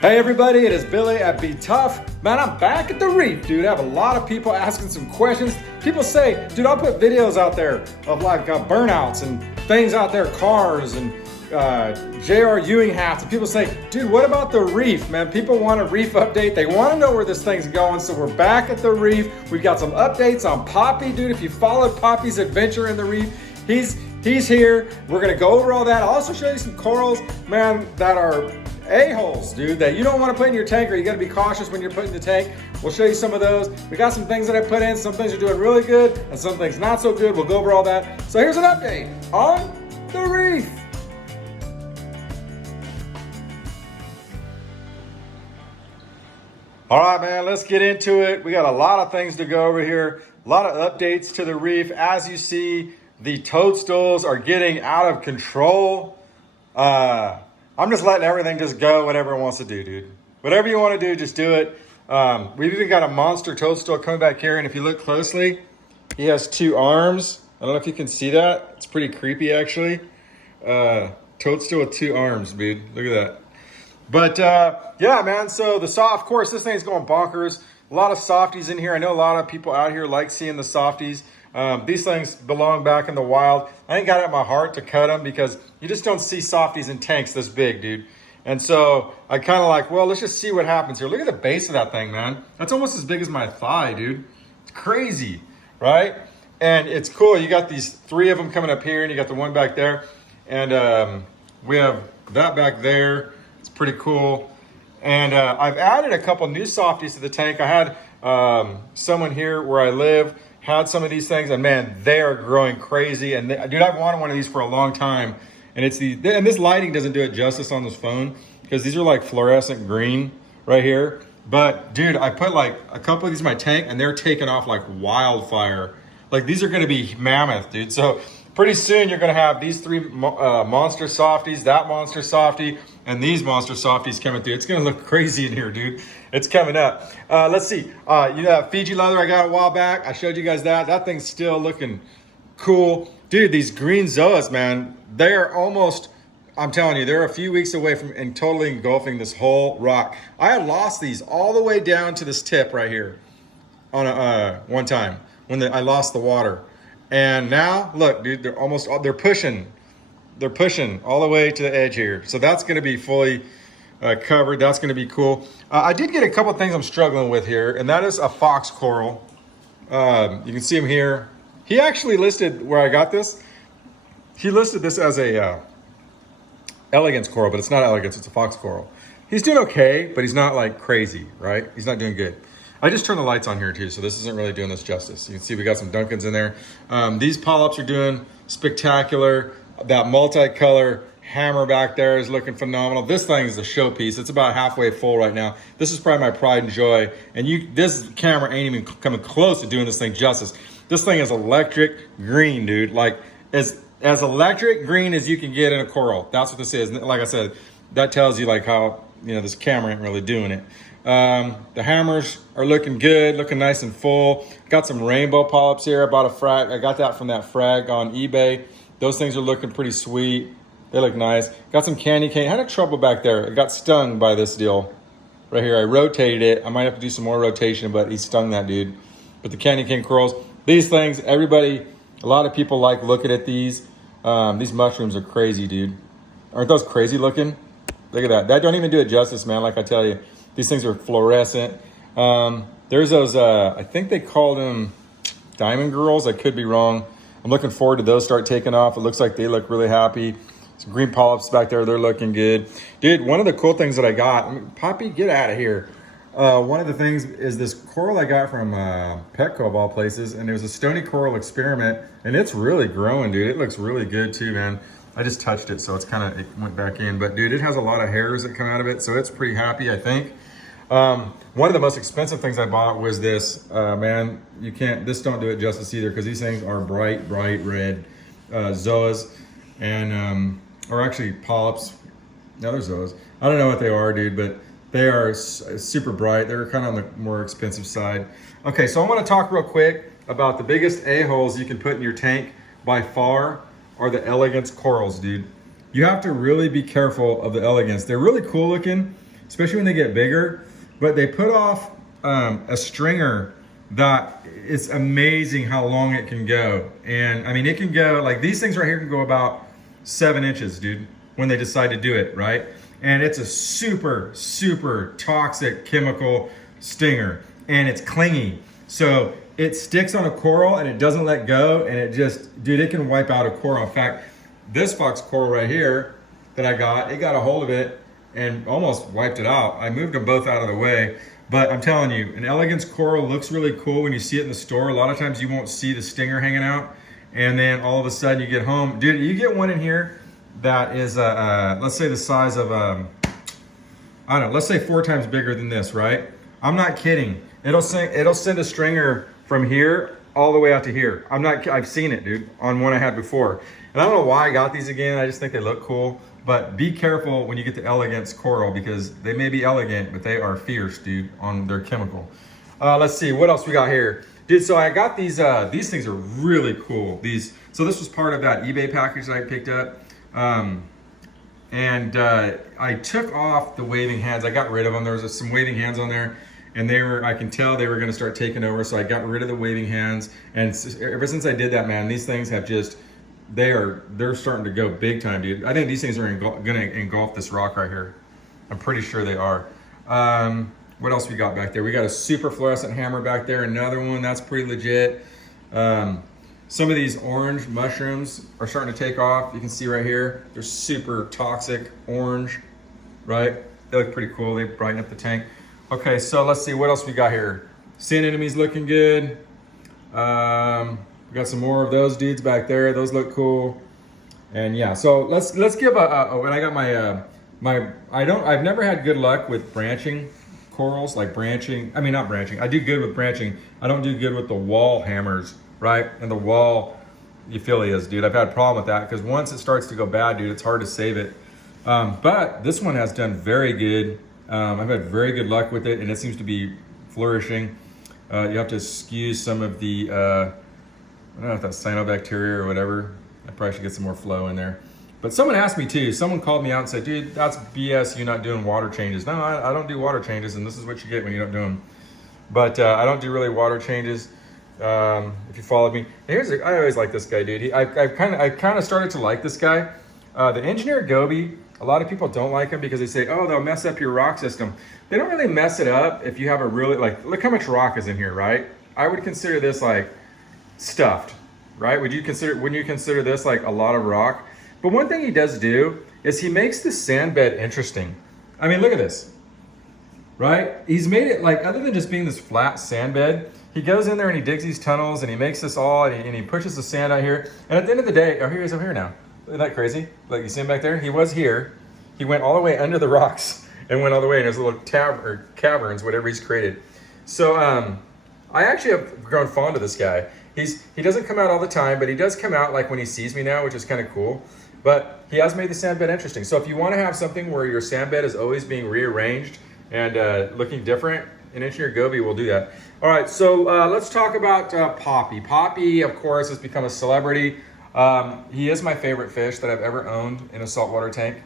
Hey everybody, it is Billy at BTUFF. Man, I'm back at the Reef, dude. I have a lot of people asking some questions. People say, dude, I'll put videos out there of like burnouts and things out there, cars and J.R. Ewing hats. And people say, dude, what about the Reef, man? People want a Reef update. They want to know where this thing's going. So we're back at the Reef. We've got some updates on Poppy, dude. If you followed Poppy's adventure in the Reef, he's here. We're gonna go over all that. I'll also show you some corals, man, that are a-holes, dude, that you don't want to put in your tank, or you got to be cautious when you're putting the tank. We'll show you some of those. We got some things that I put in. Some things are doing really good and some things not so good. We'll go over all that. So here's an update on the Reef. All right, man, let's get into it. We got a lot of things to go over here. A lot of updates to the Reef. As you see, the toadstools are getting out of control. I'm just letting everything just go, whatever it wants to do, dude. Whatever you want to do, just do it. We've even got a monster toadstool coming back here, and if you look closely, he has two arms. I don't know if you can see that. It's pretty creepy, actually. Toadstool with two arms, dude. Look at that. But yeah, man, so of course, this thing's going bonkers. A lot of softies in here. I know a lot of people out here like seeing the softies. These things belong back in the wild. I ain't got it in my heart to cut them because you just don't see softies in tanks this big, dude. And so I kind of like, well, let's just see what happens here. Look at the base of that thing, man. That's almost as big as my thigh, dude. It's crazy, right? And it's cool. You got these three of them coming up here, and you got the one back there. And we have that back there. It's pretty cool. And I've added a couple new softies to the tank. I had someone here where I live had some of these things, and man, they are growing crazy. And dude, I've wanted one of these for a long time. And and this lighting doesn't do it justice on this phone because these are like fluorescent green right here. But dude, I put like a couple of these in my tank, and they're taking off like wildfire. Like these are going to be mammoth, dude. So pretty soon you're going to have these three monster softies, that monster softie, and these monster softies coming through. It's going to look crazy in here, dude. It's coming up. Let's see. You know that Fiji leather I got a while back? I showed you guys that. That thing's still looking cool. Dude, these green zoas, man, they are almost, I'm telling you, they're a few weeks away from totally engulfing this whole rock. I had lost these all the way down to this tip right here on one time when I lost the water. And now, look, dude, they're pushing all the way to the edge here. So that's going to be fully covered. That's going to be cool. I did get a couple of things I'm struggling with here, and that is a fox coral. You can see him here. He actually listed where I got this. He listed this as a Elegance coral, but it's not Elegance. It's a fox coral. He's doing okay, but he's not like crazy, right? He's not doing good. I just turned the lights on here too, so this isn't really doing this justice. You can see we got some Duncans in there. These polyps are doing spectacular. That multicolor hammer back there is looking phenomenal. This thing is a showpiece. It's about halfway full right now. This is probably my pride and joy. And this camera ain't even coming close to doing this thing justice. This thing is electric green, dude. Like as electric green as you can get in a coral. That's what this is. And like I said, that tells you like how, you know, this camera ain't really doing it. The hammers are looking good, looking nice and full. Got some rainbow polyps here. I bought a frag. I got that from that frag on eBay. Those things are looking pretty sweet. They look nice. Got some candy cane. Had a trouble back there. It got stung by this deal right here. I rotated it. I might have to do some more rotation, but he stung that dude. But the candy cane corals, these things, a lot of people like looking at these. These mushrooms are crazy, dude. Aren't those crazy looking? Look at that. That don't even do it justice, man. Like I tell you, these things are fluorescent. There's those, I think they called them diamond girls. I could be wrong. I'm looking forward to those start taking off. It looks like they look really happy. Some green polyps back there. They're looking good. Dude, one of the cool things that I got, Poppy, get out of here. One of the things is this coral I got from Petco of all places, and it was a Stony coral experiment, and it's really growing, dude. It looks really good too, man. I just touched it, so it went back in. But dude, it has a lot of hairs that come out of it, so it's pretty happy, I think. One of the most expensive things I bought was this. Man, this don't do it justice either, because these things are bright red zoas, and or actually polyps. No, they're zoas. I don't know what they are, dude, but they are super bright. They're kind of on the more expensive side. Okay, so I want to talk real quick about the biggest a-holes you can put in your tank by far are the Elegance corals, dude. You have to really be careful of the Elegance. They're really cool looking, especially when they get bigger. But they put off a stringer that it's amazing how long it can go. And I mean, it can go, like these things right here can go about 7 inches, dude, when they decide to do it, right? And it's a super, super toxic chemical stinger, and it's clingy. So it sticks on a coral and it doesn't let go, and it just, dude, it can wipe out a coral. In fact, this fox coral right here that I got, it got a hold of it and almost wiped it out. I moved them both out of the way. But I'm telling you, an Elegance coral looks really cool when you see it in the store. A lot of times you won't see the stinger hanging out, and then all of a sudden you get home. Dude, you get one in here that is, let's say the size of, I don't know, let's say 4 times bigger than this, right? I'm not kidding. It'll send a stringer from here all the way out to here. I've seen it, dude, on one I had before. And I don't know why I got these again. I just think they look cool. But be careful when you get the Elegance coral, because they may be elegant, but they are fierce, dude, on their chemical. Let's see, what else we got here? Dude, so I got these things are really cool. So this was part of that eBay package that I picked up. I took off the waving hands. I got rid of them. There was some waving hands on there, and I can tell they were gonna start taking over, so I got rid of the waving hands. And ever since I did that, man, these things have just, they're starting to go big time, dude. I think these things are gonna engulf this rock right here. I'm pretty sure they are. What else we got back there? We got a super fluorescent hammer back there, another one, that's pretty legit. Some of these orange mushrooms are starting to take off. You can see right here, they're super toxic orange, right? They look pretty cool, they brighten up the tank. Okay, so let's see what else we got here. Sand anemones looking good. We got some more of those dudes back there. Those look cool. And yeah, so let's give and I got I've never had good luck with branching corals, like branching. I mean, not branching. I do good with branching. I don't do good with the wall hammers, right? And the wall euphyllias, dude. I've had a problem with that because once it starts to go bad, dude, it's hard to save it. But this one has done very good. I've had very good luck with it, and it seems to be flourishing. You have to excuse some of the, I don't know if that's cyanobacteria or whatever. I probably should get some more flow in there. But someone asked me too, someone called me out and said, dude, that's BS, you not doing water changes. No, I don't do water changes, and this is what you get when you don't do them. But I don't do really water changes. If you followed me. I always like this guy, dude. I kind of started to like this guy. The engineer goby, a lot of people don't like him because they say, oh, they'll mess up your rock system. They don't really mess it up if you have a really, like, look how much rock is in here, right? I would consider this like stuffed, right? Wouldn't you consider this like a lot of rock? But one thing he does do is he makes the sand bed interesting. I mean, look at this, right? He's made it like, other than just being this flat sand bed, he goes in there and he digs these tunnels and he makes this all, and he pushes the sand out here. And at the end of the day, oh, here he is over here now. Isn't that crazy? Like, you see him back there? He was here. He went all the way under the rocks and went all the way in his little caverns, whatever he's created. So I actually have grown fond of this guy. He doesn't come out all the time, but he does come out like when he sees me now, which is kind of cool. But he has made the sand bed interesting. So if you want to have something where your sand bed is always being rearranged and looking different, an engineer goby will do that. All right, so let's talk about Poppy. Poppy, of course, has become a celebrity. He is my favorite fish that I've ever owned in a saltwater tank.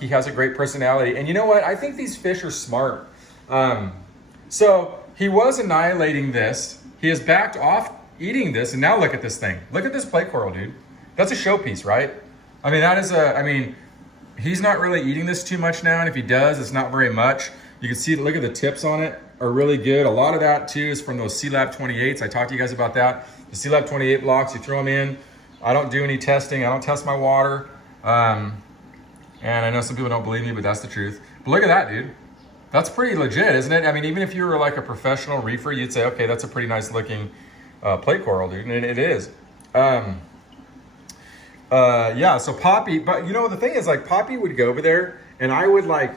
He has a great personality. And you know what? I think these fish are smart. So he was annihilating this. He has backed off eating this, and now look at this thing. Look at this plate coral, dude. That's a showpiece, right? I mean, he's not really eating this too much now, and if he does, it's not very much. You can see, look at the tips on it are really good. A lot of that too is from those C-Lab 28s. I talked to you guys about that. The C-Lab 28 blocks, you throw them in. I don't do any testing. I don't test my water. And I know some people don't believe me, but that's the truth. But look at that, dude. That's pretty legit, isn't it? I mean, even if you were like a professional reefer, you'd say, okay, that's a pretty nice looking plate coral, dude, and it is. Yeah, so Poppy, but you know, the thing is, like, Poppy would go over there and I would like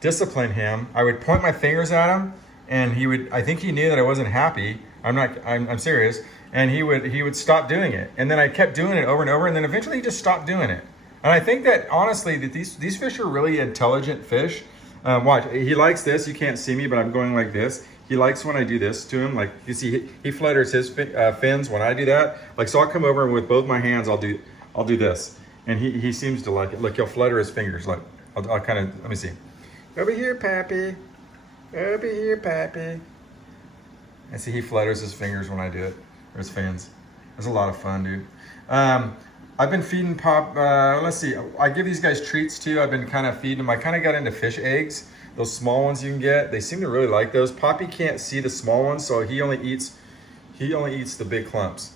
discipline him. I would point my fingers at him and I think he knew that I wasn't happy. I'm serious. And he would stop doing it. And then I kept doing it over and over, and then eventually he just stopped doing it. And I think that honestly, that these fish are really intelligent fish. Watch, he likes this. You can't see me, but I'm going like this. He likes when I do this to him. Like, you see, he flutters his fins when I do that. Like, so I'll come over and with both my hands, I'll do this. And he seems to like it. Look, he'll flutter his fingers. Like, I'll kind of, let me see. Over here, Pappy. Over here, Pappy. I see he flutters his fingers when I do it, or his fans. It's a lot of fun, dude. I've been feeding Pop, let's see, I give these guys treats too. I've been kind of feeding them. I kind of got into fish eggs, those small ones you can get. They seem to really like those. Poppy can't see the small ones, so he only eats the big clumps.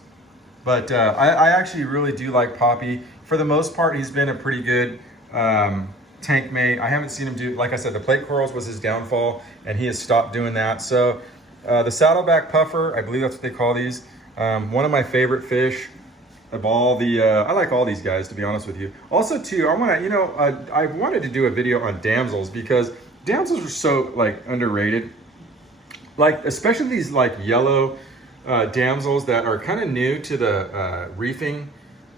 But I actually really do like Poppy. For the most part, he's been a pretty good tank mate. I haven't seen him do, like I said, the plate corals was his downfall, and he has stopped doing that. So the saddleback puffer, I believe that's what they call these. One of my favorite fish of all the, I like all these guys, to be honest with you. Also too, I wanted to do a video on damsels, because damsels are so like underrated. Like, especially these like yellow damsels that are kind of new to the reefing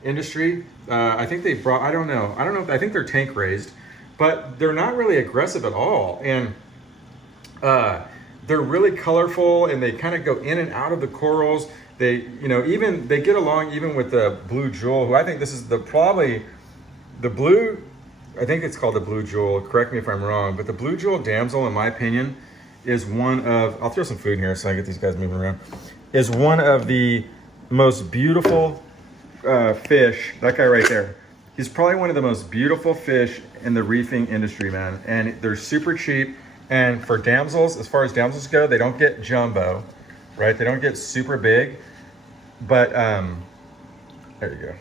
industry. I think they brought, I don't know, I think they're tank raised, but they're not really aggressive at all. And they're really colorful, and they kind of go in and out of the corals. They, they get along even with the blue jewel, who I think this is probably the blue, I think it's called the blue jewel, correct me if I'm wrong, but the blue jewel damsel, in my opinion, is one of, I'll throw some food in here so I get these guys moving around, is one of the most beautiful fish. That guy right there, he's probably one of the most beautiful fish in the reefing industry, man. And they're super cheap. And for damsels, as far as damsels go, they don't get jumbo, right? They don't get super big, but there you go.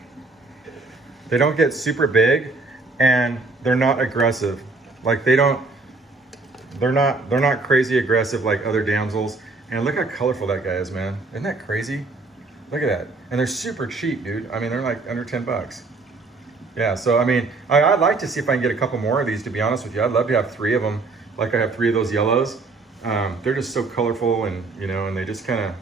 They don't get super big, and they're not aggressive. Like they're not crazy aggressive like other damsels. And look how colorful that guy is, man. Isn't that crazy? Look at that. And they're super cheap, dude. I mean, they're like under 10 bucks. Yeah, so I mean, I'd like to see if I can get a couple more of these, to be honest with you. I'd love to have 3 of them. Like I have 3 of those yellows. They're just so colorful, and and they just kind of,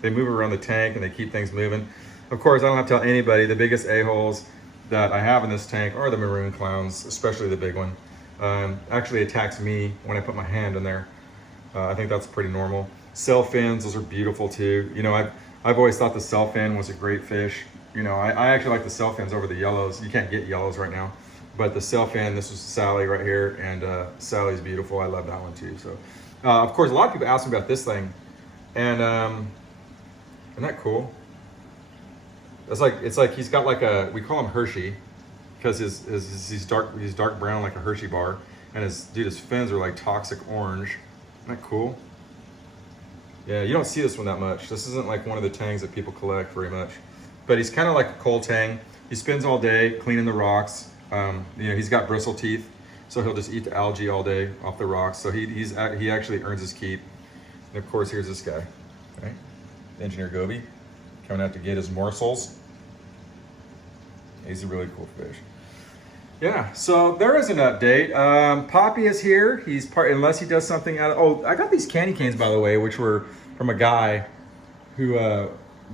they move around the tank and they keep things moving. Of course, I don't have to tell anybody, the biggest a-holes that I have in this tank are the maroon clowns, especially the big one. Actually attacks me when I put my hand in there. I think that's pretty normal. Sail fins, those are beautiful too. I've always thought the sail fin was a great fish. I actually like the sail fins over the yellows. You can't get yellows right now. But the sail fin, this was Sally right here, and Sally's beautiful. I love that one too. So, of course, a lot of people ask me about this thing, and isn't that cool? It's like he's got like a, we call him Hershey, because he's dark brown like a Hershey bar, and his fins are like toxic orange. Isn't that cool? Yeah, you don't see this one that much. This isn't like one of the tangs that people collect very much, but he's kind of like a coal tang. He spends all day cleaning the rocks. He's got bristle teeth, so he'll just eat the algae all day off the rocks. So he actually earns his keep. And of course, here's this guy, right? Engineer Goby, coming out to get his morsels. He's a really cool fish. Yeah, so there is an update. Poppy is here. He's unless he does something out of, oh, I got these candy canes, by the way, which were from a guy who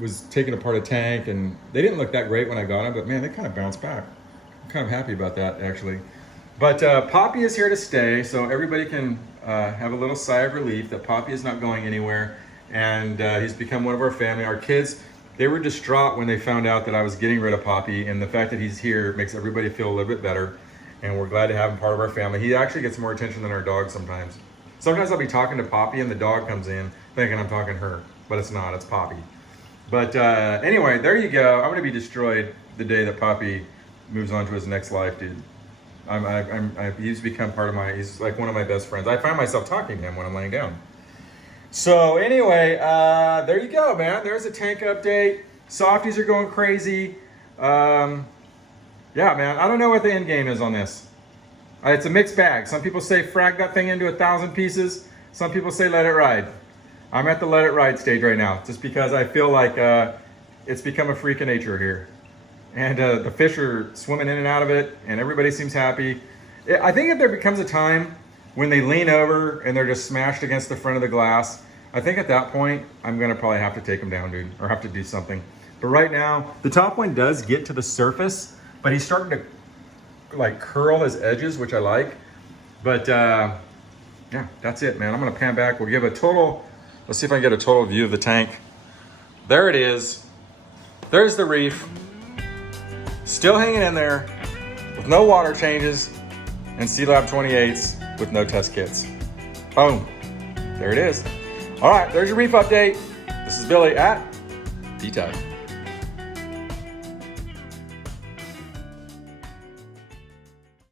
was taking apart a tank, and they didn't look that great when I got them, but man, they kind of bounced back. Kind of happy about that, actually. But Poppy is here to stay, so everybody can have a little sigh of relief that Poppy is not going anywhere, and he's become one of our family. Our kids, they were distraught when they found out that I was getting rid of Poppy, and the fact that he's here makes everybody feel a little bit better, and we're glad to have him part of our family. He actually gets more attention than our dog sometimes. Sometimes I'll be talking to Poppy, and the dog comes in thinking I'm talking to her, but it's not, it's Poppy. But anyway, there you go. I'm gonna be destroyed the day that Poppy moves on to his next life, dude. He's become part of he's like one of my best friends. I find myself talking to him when I'm laying down. So anyway, there you go, man. There's a tank update. Softies are going crazy. Yeah, man, I don't know what the end game is on this. It's a mixed bag. Some people say frag that thing into 1,000 pieces. Some people say let it ride. I'm at the let it ride stage right now, just because I feel like it's become a freak of nature here. And the fish are swimming in and out of it, and everybody seems happy. I think if there becomes a time when they lean over and they're just smashed against the front of the glass, I think at that point, I'm gonna probably have to take them down, dude, or have to do something. But right now, the top one does get to the surface, but he's starting to like curl his edges, which I like. But yeah, that's it, man. I'm gonna pan back. We'll give a total, let's see if I can get a total view of the tank. There it is. There's the reef. Still hanging in there with no water changes and C-Lab 28s. with no test kits. Boom. There it is. All right, there's your reef update. This is Billy at BTUFF.